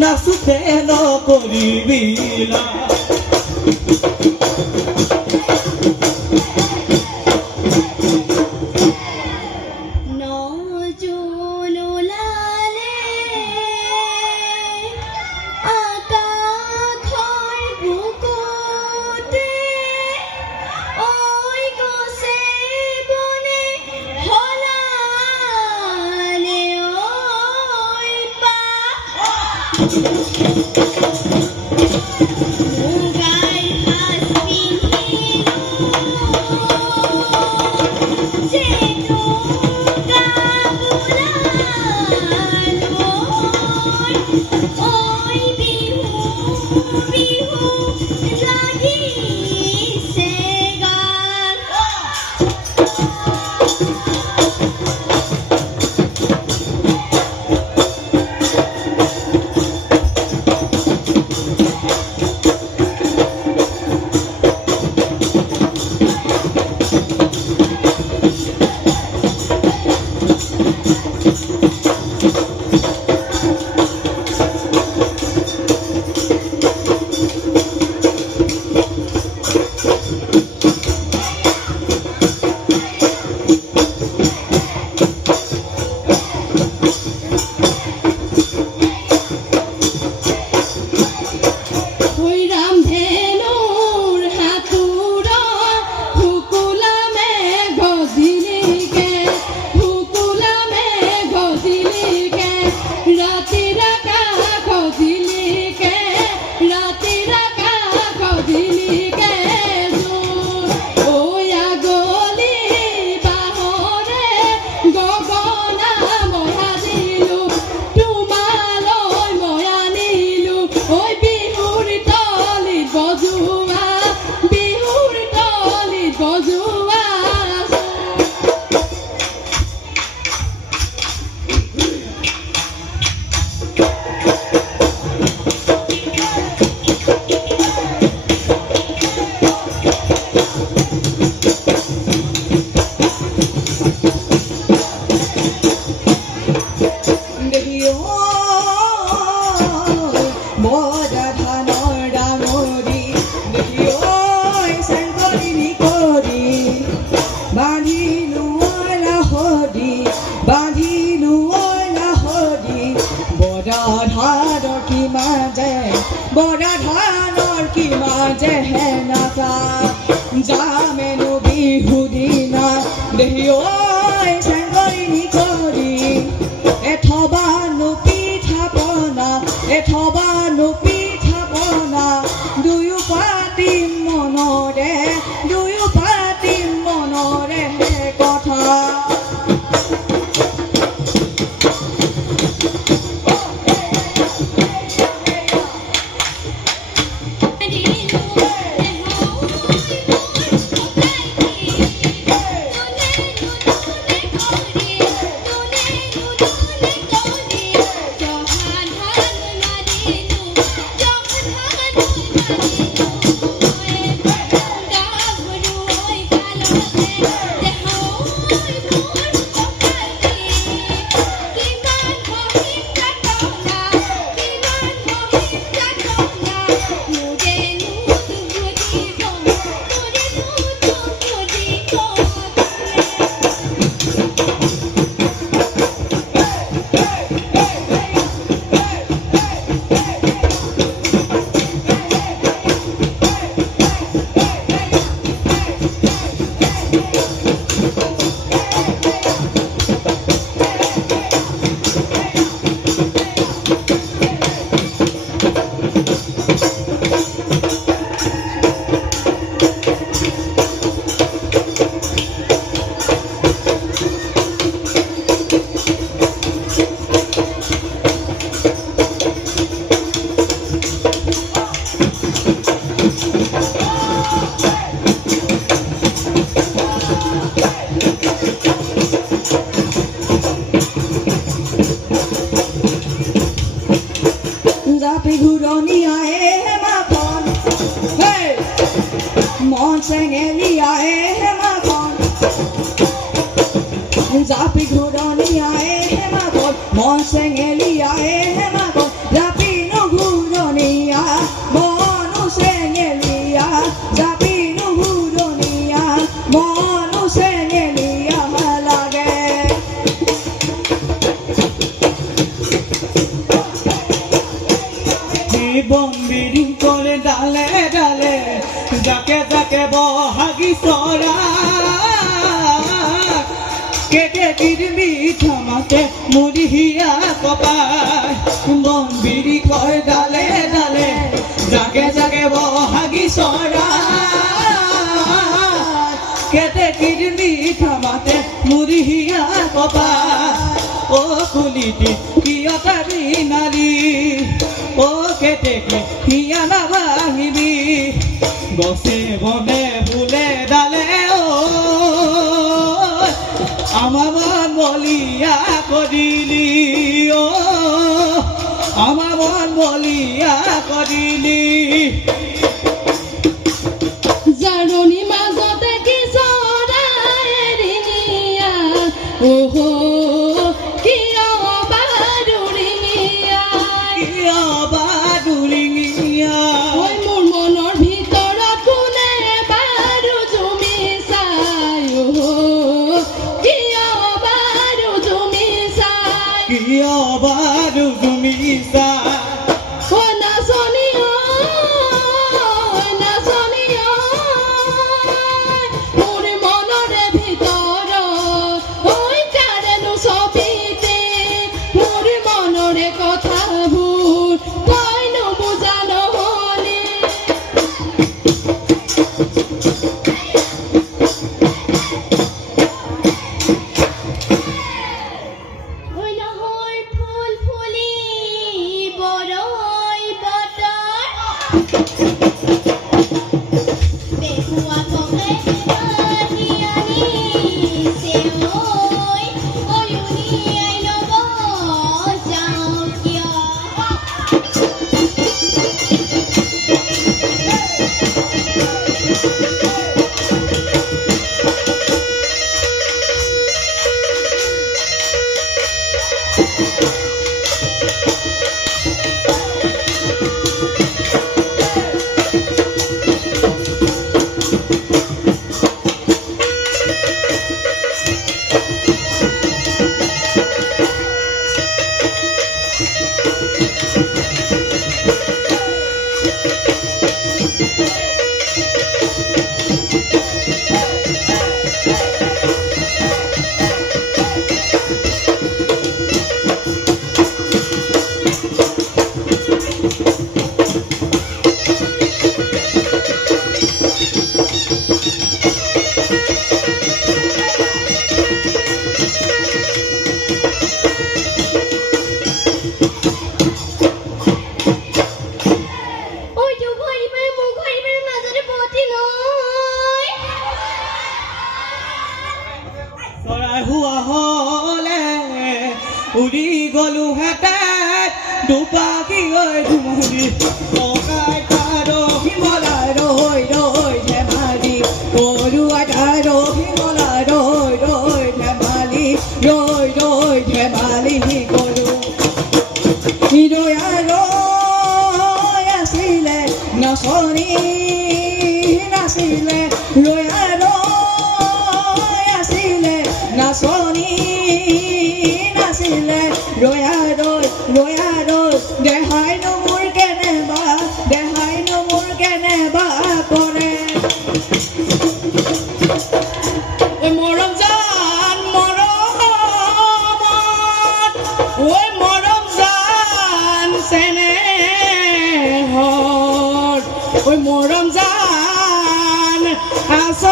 নাচুতে নকৰিবি লীলা বৰা ধানৰ কি মাজে হেনাকা যামেনো বিহু দিনা দেহি ঐ চেংগৰিনী কৰি এথবানো পিঠা পনা দুয়ো পাতিম মনৰে কথা Zapi Gurani হেমাকত মন চেঙেলিয়াই হেমাকত জাপিনো ঘূৰণীয়া মনো চেঙেলিয়া জাপিনো ঘূৰণীয়া মনো চেঙেলিয়া লাগে বন্দিৰি কৰে ডালে ডালে যাকে যাকে বহাগী চৰা কেকে কিৰমি থামাতে মুৰিহিয়া কপাই বন্দিৰি কৰে ডালে ডালে যাকে যাকে বহাগী চৰা কেতে কিৰমি থামাতে মুৰিহিয়া কপাই ও কুলিটি কিয় তাৰি নাৰী ও কেতেকি হিয়া নাভাঙিবি গছে বনে ফুলে ডালে ও আমাৰ মন বলিয়া কৰিলি ও আমাৰ মন বলিয়া কৰিলি জাৰণি মাজতে কি চৰাই এৰিনিয়া ওহো কিয় বাৰুৰিনিয়া কিয় বাদুৰিঙিয়া ঐ মোৰ মনৰ ভিতৰত কোনে বাৰু জুমি চাই ওহো কিয় বাৰু জুমি চাই কিয় বাদু জুমিছা ঐ নাচনি ঐ নাচনি ঐ মোৰ মনৰে ভিতৰত ঐ কাৰেনো ছবিতে মোৰ মনৰে কথাবোৰ তই নুবুজা নহলি ঐ নহয় ফুল ফুলি বৰৈ বতৰ বেহুৱা ককে বান্ধি আনিছে ঐ অয়ুনিয়াই ল'ব যাওঁ কিয় ঐ তো ঘড়ি পাই মোৰ ঘড়ি পাই মাজতে বতি নয় চৰাই হোৱা হলে উৰি গলো হেঁতেন দুপাকি হৈ ধুমুৰি ককাই তাৰ হিমলাই ৰৈ ৰৈ ধেমালি পৰুৱা তাৰ হিমলাই ৰৈ ৰৈ ধেমালি ৰৈ ৰৈ ধেমালি কৰো হৃদয়া ৰৈ আছিলে নাচনী নাছিলে ৰয়া ৰৈ আছিলে নাচনী নাছিলে ৰয়া ৰৈ দেহাই মোৰ কেনেবা দেহাই মোৰ কেনেবা কৰে ঐ মৰম জান মৰমত ঐ মৰম জান চেনেহত ঐ মৰম জান আছ